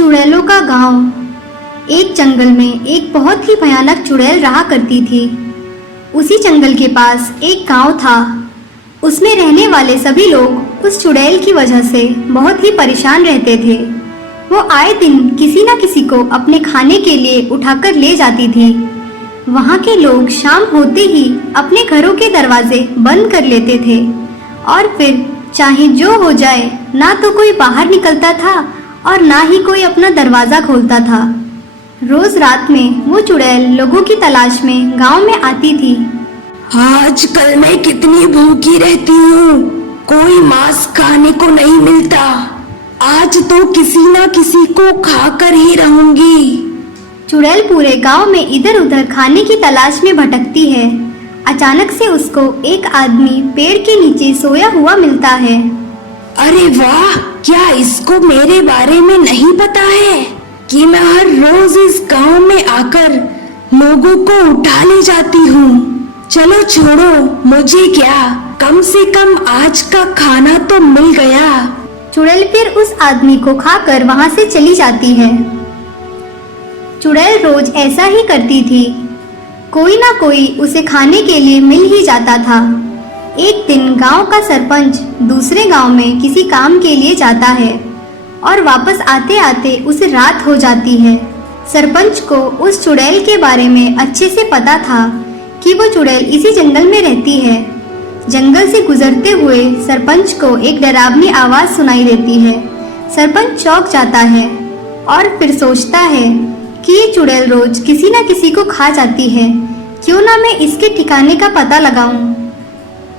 चुड़ैलों का गांव। एक जंगल में एक बहुत ही भयानक चुड़ैल रहा करती थी। उसी जंगल के पास एक गांव था। उसमें रहने वाले सभी लोग उस चुड़ैल की वजह से बहुत ही परेशान रहते थे। वो आए दिन किसी न किसी को अपने खाने के लिए उठाकर ले जाती थी। वहाँ के लोग शाम होते ही अपने घरों के दरवाजे बंद कर लेते थे और फिर चाहे जो हो जाए, ना तो कोई बाहर निकलता था और ना ही कोई अपना दरवाजा खोलता था। रोज रात में वो चुड़ैल लोगों की तलाश में गांव में आती थी। आजकल मैं कितनी भूखी रहती हूँ, कोई मांस खाने को नहीं मिलता। आज तो किसी ना किसी को खाकर ही रहूंगी। चुड़ैल पूरे गांव में इधर उधर खाने की तलाश में भटकती है। अचानक से उसको एक आदमी पेड़ के नीचे सोया हुआ मिलता है। अरे वाह, क्या इसको मेरे बारे में नहीं पता है कि मैं हर रोज इस गांव में आकर लोगों को उठा ले जाती हूँ। चलो छोड़ो, मुझे क्या, कम से कम आज का खाना तो मिल गया। चुड़ैल फिर उस आदमी को खाकर वहाँ से चली जाती है। चुड़ैल रोज ऐसा ही करती थी। कोई ना कोई उसे खाने के लिए मिल ही जाता था। एक दिन गांव का सरपंच दूसरे गांव में किसी काम के लिए जाता है और वापस आते आते उसे रात हो जाती है। सरपंच को उस चुड़ैल के बारे में अच्छे से पता था कि वो चुड़ैल इसी जंगल में रहती है। जंगल से गुजरते हुए सरपंच को एक डरावनी आवाज सुनाई देती है। सरपंच चौंक जाता है और फिर सोचता है कि ये चुड़ैल रोज किसी न किसी को खा जाती है, क्यों ना मैं इसके ठिकाने का पता लगाऊं।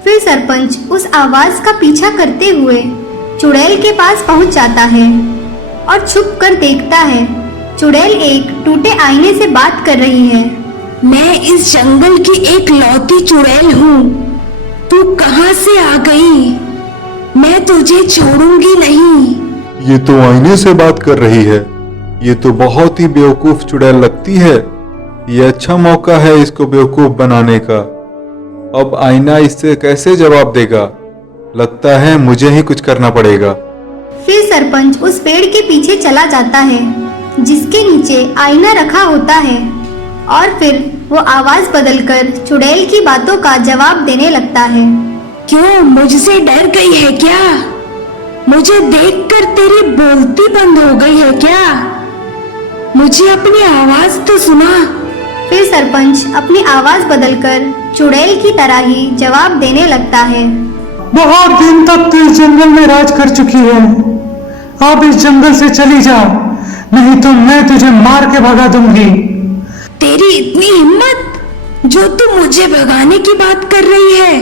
फिर सरपंच उस आवाज का पीछा करते हुए चुड़ैल के पास पहुंच जाता है और छुप कर देखता है। चुड़ैल एक टूटे आईने से बात कर रही है। मैं इस जंगल की एक लौती चुड़ैल हूँ, तू कहाँ से आ गई? मैं तुझे छोड़ूंगी नहीं। ये तो आईने से बात कर रही है। ये तो बहुत ही बेवकूफ चुड़ैल लगती है। ये अच्छा मौका है इसको बेवकूफ बनाने का। अब आईना इससे कैसे जवाब देगा? लगता है मुझे ही कुछ करना पड़ेगा। फिर सरपंच उस पेड़ के पीछे चला जाता है जिसके नीचे आईना रखा होता है और फिर वो आवाज बदलकर चुड़ैल की बातों का जवाब देने लगता है। क्यों, मुझसे डर गई है क्या? मुझे देखकर तेरी बोलती बंद हो गई है क्या? मुझे अपनी आवाज तो सुना। फिर सरपंच अपनी आवाज बदलकर चुड़ैल की तरह ही जवाब देने लगता है। बहुत दिन तक तू इस जंगल में राज कर चुकी है। अब इस जंगल से चली जा, नहीं तो मैं तुझे मार के भगा दूंगी। तेरी इतनी हिम्मत जो तू मुझे भगाने की बात कर रही है?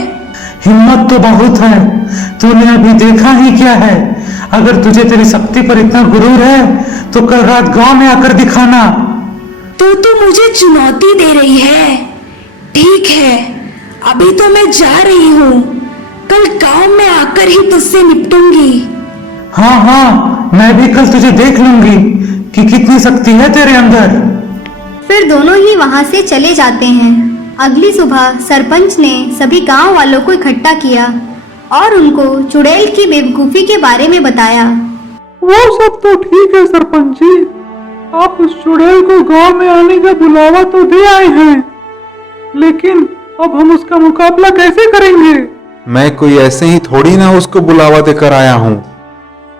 हिम्मत तो बहुत है, तूने अभी देखा ही क्या है। अगर तुझे तेरी शक्ति पर इतना गुरूर है तो कल रात गांव में आकर दिखाना। तो मुझे चुनौती दे रही है? ठीक है, अभी तो मैं जा रही हूँ, कल गांव में आकर ही तुझसे निपटूंगी। हाँ, मैं भी कल तुझे देख लूंगी कि कितनी शक्ति है तेरे अंदर। फिर दोनों ही वहाँ से चले जाते हैं। अगली सुबह सरपंच ने सभी गांव वालों को इकट्ठा किया और उनको चुड़ैल की बेवकूफी के बारे में बताया। वो सब तो ठीक है सरपंच जी, आप उस चुड़ैल को गांव में आने का बुलावा तो दे आए हैं, लेकिन अब हम उसका मुकाबला कैसे करेंगे? मैं कोई ऐसे ही थोड़ी ना उसको बुलावा देकर आया हूँ।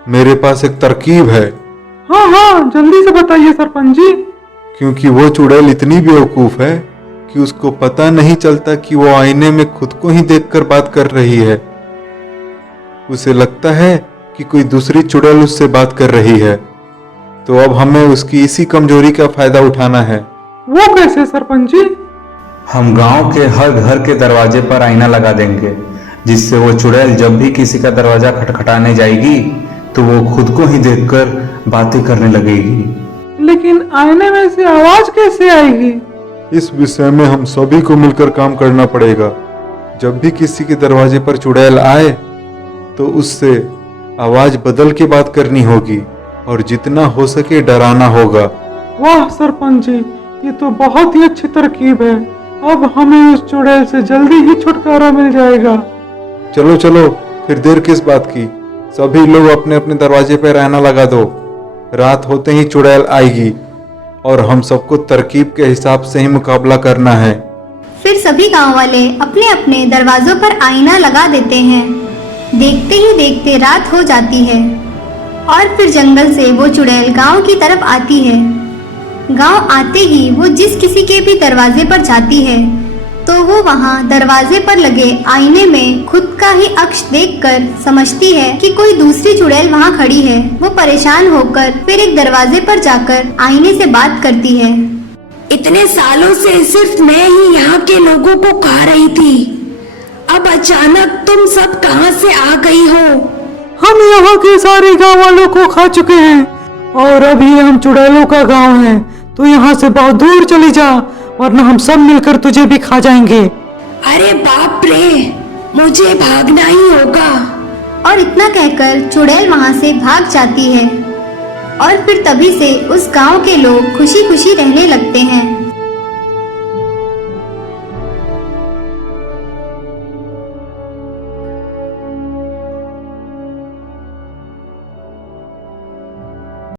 मेरे पास एक तरकीब है। हाँ, जल्दी से बताइए सरपंच जी। क्योंकि वो चुड़ैल इतनी बेवकूफ है कि उसको पता नहीं चलता कि वो आईने में खुद को ही देखकर बात कर रही है। उसे लगता है कि कोई दूसरी चुड़ैल उससे बात कर रही है। तो अब हमें उसकी इसी कमजोरी का फायदा उठाना है। वो कैसे सरपंच जी? हम गांव के हर घर के दरवाजे पर आईना लगा देंगे, जिससे वो चुड़ैल जब भी किसी का दरवाजा खटखटाने जाएगी तो वो खुद को ही देखकर बातें करने लगेगी। लेकिन आईने में से आवाज कैसे आएगी? इस विषय में हम सभी को मिलकर काम करना पड़ेगा। जब भी किसी के दरवाजे पर चुड़ैल आए तो उससे आवाज बदल के बात करनी होगी और जितना हो सके डराना होगा। वाह सरपंच जी, ये तो बहुत ही अच्छी तरकीब है। अब हमें उस चुड़ैल से जल्दी ही छुटकारा मिल जाएगा। चलो चलो, फिर देर किस बात की। सभी लोग अपने अपने दरवाजे पर आईना लगा दो। रात होते ही चुड़ैल आएगी और हम सबको तरकीब के हिसाब से ही मुकाबला करना है। फिर सभी गांव वाले अपने अपने दरवाजों पर आईना लगा देते हैं। देखते ही देखते रात हो जाती है और फिर जंगल से वो चुड़ैल गांव की तरफ आती है। गांव आते ही वो जिस किसी के भी दरवाजे पर जाती है तो वो वहां दरवाजे पर लगे आईने में खुद का ही अक्ष देखकर समझती है कि कोई दूसरी चुड़ैल वहां खड़ी है। वो परेशान होकर फिर एक दरवाजे पर जाकर आईने से बात करती है। इतने सालों से सिर्फ मैं ही यहाँ के लोगों को खा रही थी, अब अचानक तुम सब कहाँ से आ गई हो? हम यहाँ के सारे गांव वालों को खा चुके हैं और अभी हम चुड़ैलों का गांव है। तू यहाँ से बहुत दूर चली जा वरना हम सब मिलकर तुझे भी खा जाएंगे। अरे बाप रे, मुझे भागना ही होगा। और इतना कहकर चुड़ैल वहां से भाग जाती है और फिर तभी से उस गांव के लोग खुशी खुशी रहने लगते हैं।